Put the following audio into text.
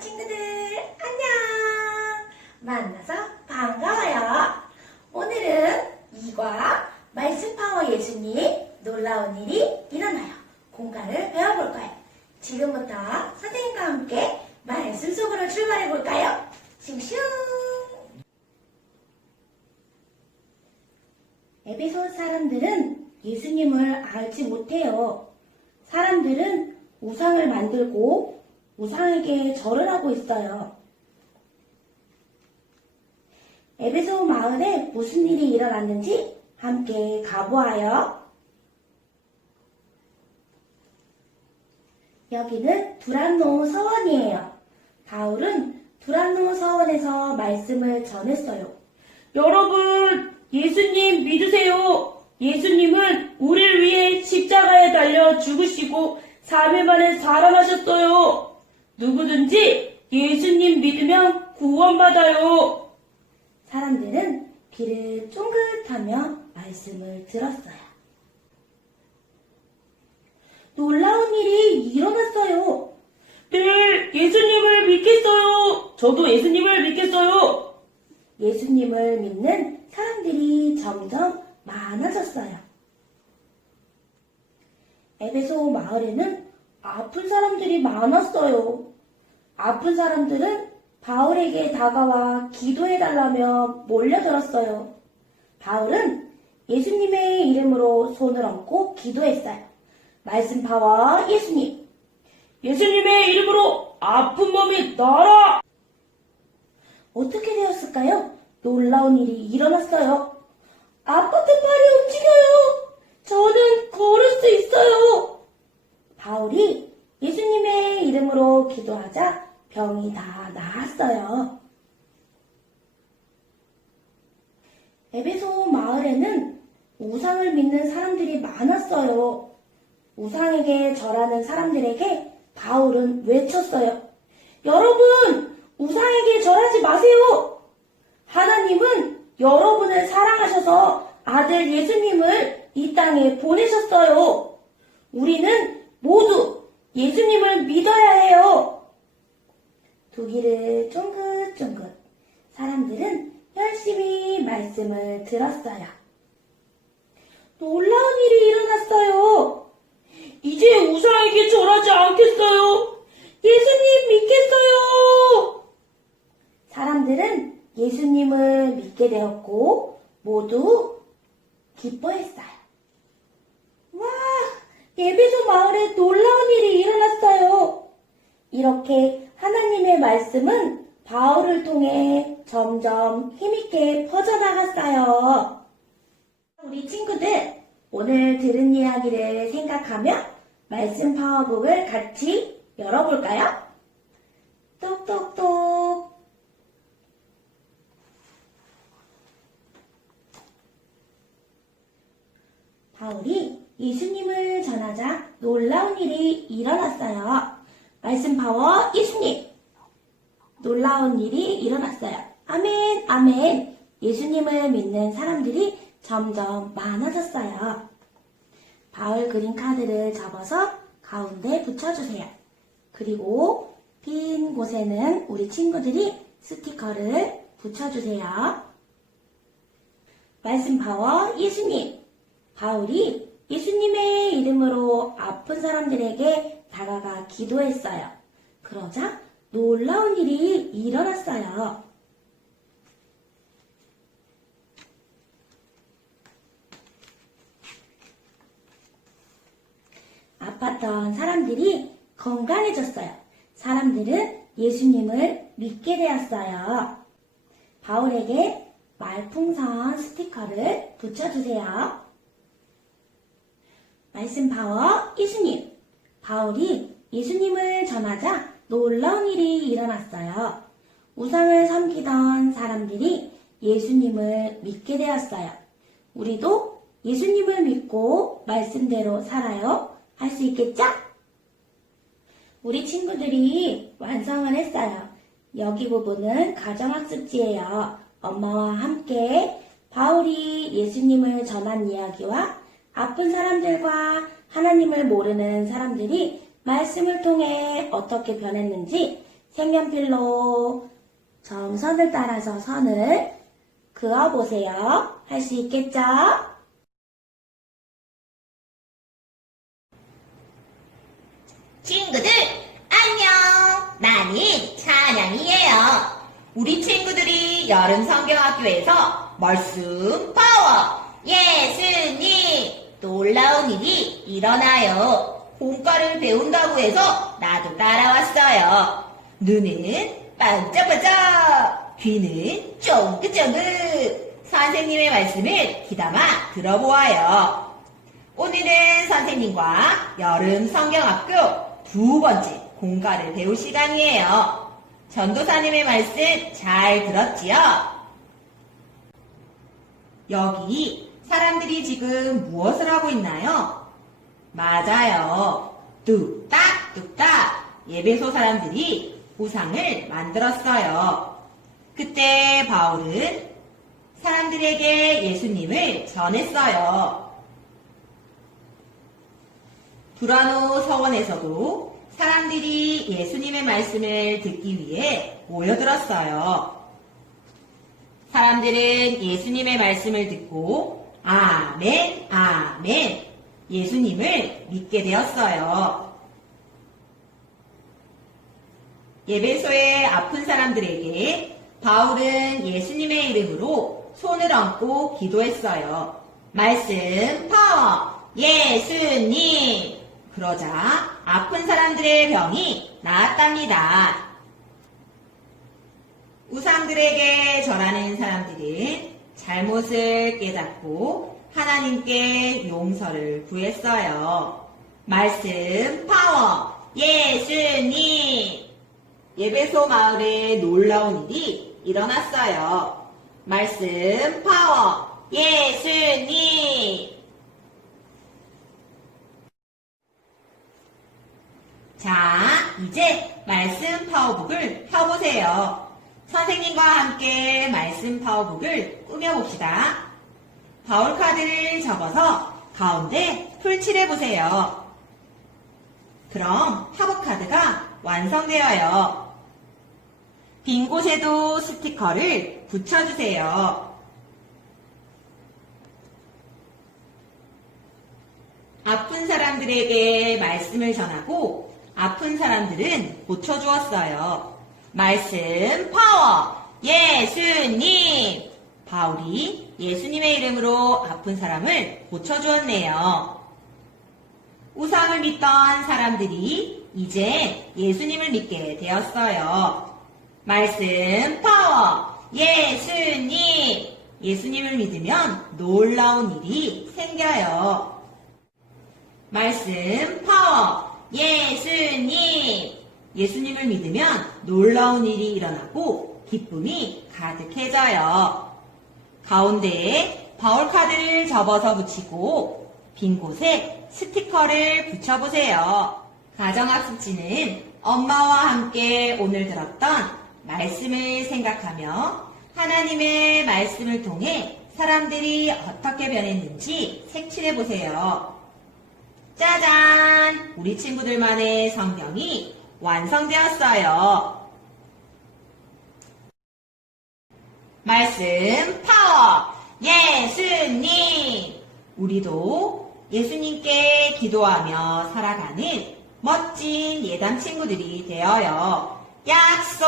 친구들 안녕! 만나서 반가워요. 오늘은 이과 말씀파워 예수님 놀라운 일이 일어나요. 공간을 배워볼 거예요. 지금부터 선생님과 함께 말씀 속으로 출발해 볼까요? 슝슝! 에베소 사람들은 예수님을 알지 못해요. 사람들은 우상을 만들고 우상에게 절을 하고 있어요. 에베소 마을에 무슨 일이 일어났는지 함께 가보아요. 여기는 두란노 서원이에요. 바울은 두란노 서원에서 말씀을 전했어요. 여러분, 예수님 믿으세요. 예수님은 우리를 위해 십자가에 달려 죽으시고 3일 만에 살아나셨어요. 누구든지 예수님 믿으면 구원받아요. 사람들은 귀를 쫑긋하며 말씀을 들었어요. 놀라운 일이 일어났어요. 네, 예수님을 믿겠어요. 저도 예수님을 믿겠어요. 예수님을 믿는 사람들이 점점 많아졌어요. 에베소 마을에는 아픈 사람들이 많았어요. 아픈 사람들은 바울에게 다가와 기도해달라며 몰려들었어요. 바울은 예수님의 이름으로 손을 얹고 기도했어요. 말씀 파워 예수님. 예수님의 이름으로 아픈 몸이 나아라. 어떻게 되었을까요? 놀라운 일이 일어났어요. 아파트 팔이 움직여요. 저는 걸을 수 있어요. 바울이 예수님의 이름으로 기도하자 병이 다 나았어요. 에베소 마을에는 우상을 믿는 사람들이 많았어요. 우상에게 절하는 사람들에게 바울은 외쳤어요. 여러분, 우상에게 절하지 마세요. 하나님은 여러분을 사랑하셔서 아들 예수님을 이 땅에 보내셨어요. 우리는 모두 예수님을 믿어야 해요. 두 귀를 쫑긋쫑긋 사람들은 열심히 말씀을 들었어요. 놀라운 일이 일어났어요. 이제 우상에게 절하지 않겠어요. 예수님 믿겠어요. 사람들은 예수님을 믿게 되었고 모두 기뻐했어요. 와, 에베소 마을에 놀라운 일이 일어났어요. 이렇게 하나님의 말씀은 바울을 통해 점점 힘있게 퍼져나갔어요. 우리 친구들, 오늘 들은 이야기를 생각하며 말씀 파워북을 같이 열어볼까요? 똑똑똑. 바울이 예수님을 전하자 놀라운 일이 일어났어요. 말씀 파워 예수님. 놀라운 일이 일어났어요. 아멘, 아멘. 예수님을 믿는 사람들이 점점 많아졌어요. 바울 그림 카드를 접어서 가운데 붙여주세요. 그리고 빈 곳에는 우리 친구들이 스티커를 붙여주세요. 말씀 파워 예수님. 바울이 예수님의 이름으로 아픈 사람들에게 다가가 기도했어요. 그러자 놀라운 일이 일어났어요. 아팠던 사람들이 건강해졌어요. 사람들은 예수님을 믿게 되었어요. 바울에게 말풍선 스티커를 붙여주세요. 말씀 파워 예수님. 바울이 예수님을 전하자 놀라운 일이 일어났어요. 우상을 섬기던 사람들이 예수님을 믿게 되었어요. 우리도 예수님을 믿고 말씀대로 살아요. 할 수 있겠죠? 우리 친구들이 완성을 했어요. 여기 부분은 가정학습지예요. 엄마와 함께 바울이 예수님을 전한 이야기와 아픈 사람들과 하나님을 모르는 사람들이 말씀을 통해 어떻게 변했는지 색연필로 정선을 따라서 선을 그어보세요. 할 수 있겠죠? 친구들, 안녕! 나는 찬양이에요. 우리 친구들이 여름 성경학교에서 말씀 파워! 예수님! 놀라운 일이 일어나요. 공과를 배운다고 해서 나도 따라왔어요. 눈은 반짝반짝! 귀는 쫑긋쫑긋! 선생님의 말씀을 귀담아 들어보아요. 오늘은 선생님과 여름 성경학교 2번째 공과를 배울 시간이에요. 전도사님의 말씀 잘 들었지요? 여기 사람들이 지금 무엇을 하고 있나요? 맞아요. 뚝딱뚝딱 예배소 사람들이 우상을 만들었어요. 그때 바울은 사람들에게 예수님을 전했어요. 두라노 서원에서도 사람들이 예수님의 말씀을 듣기 위해 모여들었어요. 사람들은 예수님의 말씀을 듣고 아멘, 아멘, 예수님을 믿게 되었어요. 예배소의 아픈 사람들에게 바울은 예수님의 이름으로 손을 얹고 기도했어요. 말씀 파워! 예수님! 그러자 아픈 사람들의 병이 나았답니다. 우상들에게 절하는 사람들은 잘못을 깨닫고 하나님께 용서를 구했어요. 말씀 파워! 예수님! 예배소 마을에 놀라운 일이 일어났어요. 말씀 파워! 예수님! 자, 이제 말씀 파워북을 펴보세요. 선생님과 함께 말씀 파워북을 꾸며봅시다. 바울 카드를 접어서 가운데 풀칠해보세요. 그럼 파북 카드가 완성되어요. 빈 곳에도 스티커를 붙여주세요. 아픈 사람들에게 말씀을 전하고 아픈 사람들은 고쳐주었어요. 말씀 파워! 예수님! 바울이 예수님의 이름으로 아픈 사람을 고쳐주었네요. 우상을 믿던 사람들이 이제 예수님을 믿게 되었어요. 말씀 파워! 예수님! 예수님을 믿으면 놀라운 일이 생겨요. 말씀 파워! 예수님! 예수님을 믿으면 놀라운 일이 일어나고 기쁨이 가득해져요. 가운데에 바울 카드를 접어서 붙이고 빈 곳에 스티커를 붙여보세요. 가정학습지는 엄마와 함께 오늘 들었던 말씀을 생각하며 하나님의 말씀을 통해 사람들이 어떻게 변했는지 색칠해보세요. 짜잔! 우리 친구들만의 성경이 완성되었어요. 말씀 파워! 예수님! 우리도 예수님께 기도하며 살아가는 멋진 예담 친구들이 되어요. 약속!